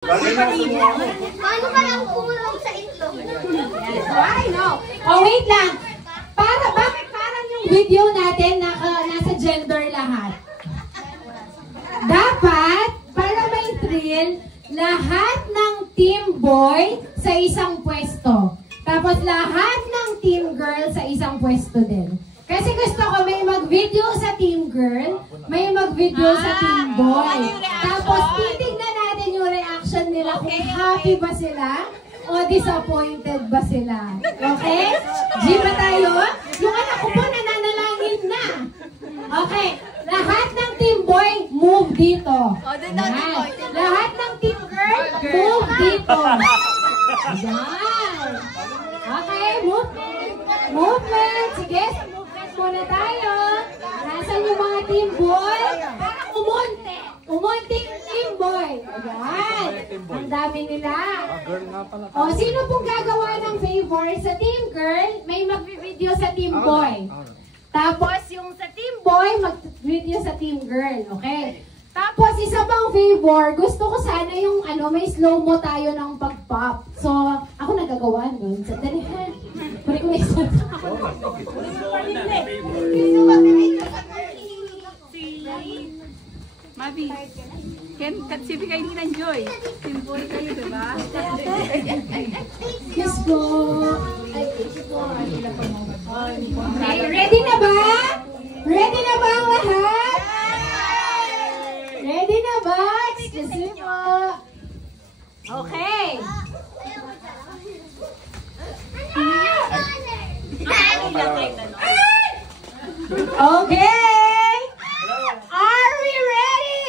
Paano ba lang kumulong sa itlog? Why no? Oh, wait lang. Bakit parang yung video natin nasa gender lahat? Dapat, para may thrill, lahat ng team boy sa isang pwesto. Tapos lahat ng team girl sa isang pwesto din. Kasi gusto ko may mag-video sa team girl, may mag-video sa team boy. Tapos titignan natin yung reaction nila kung happy ba sila o disappointed ba sila. Okay? G ba tayo? Yung anak ko po nananalangin na. Okay. Lahat ng team boy, move dito. Yan. Lahat ng team girl, move dito. Yan. Okay, movement. Movement. Sige, movement muna tayo. Nasaan yung mga team boy? Para umunti. Umunting team boy. Ayan. Ang dami nila. O, sino pong gagawa ng favor sa team girl? May mag-video sa team boy. Tapos, yung sa team boy, mag-video sa team girl. Okay? Tapos, isa pang favor, gusto ko sana yung may slow-mo tayo ng pag-pop. So, ako nagagawa nun. So, dali ha. Puri ko na isa. Mabi, kasi kayo din ng joy. Team boy kayo, diba? Yes po. Okay, ready na ba? Ready na ba ang lahat? Ready na ba? Excuse me po. Okay. Okay. Are we ready?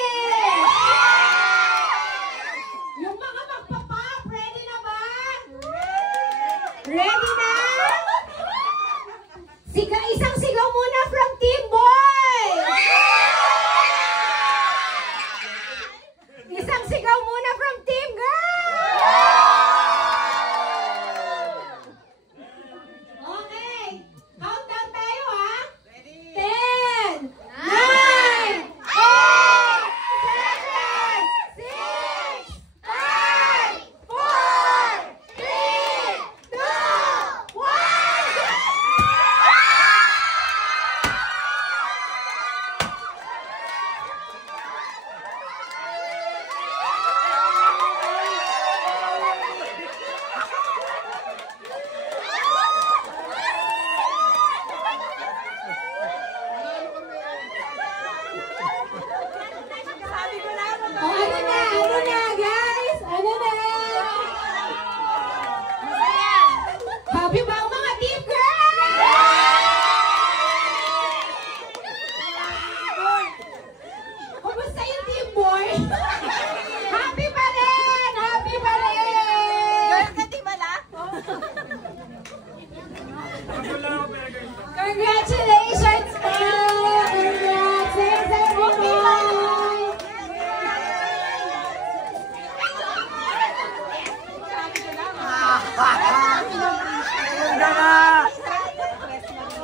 Yung mga magpa-pop, ready na ba? Ready na? Isang sigaw muna from Team Boy! Isang sigaw muna from Team Girl! Okay. Countdown tayo ha? 10, 9, 8, 7, 6, 5, 4, 3, 2, 1. Ano na guys? Ano na? Happy ba ang mga team girl? Kumusta yung team boy? Happy pa rin! Happy pa rin! Girl ka, di ba la? Congratulations po! Congrats! Thanks everyone!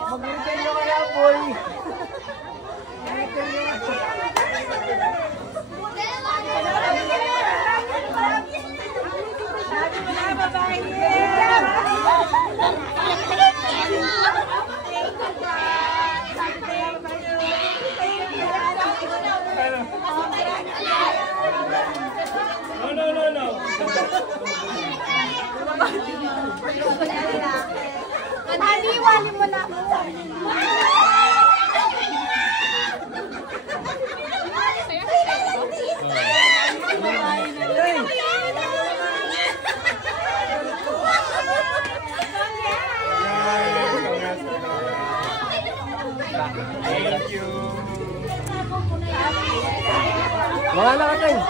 Mag-return ka na, boy. No. Haliwali mo na. Thank you. Wala na ka tayo.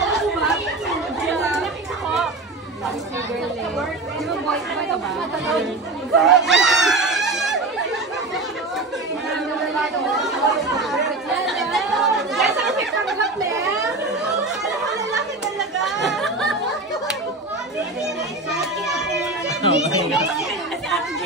Kasi ating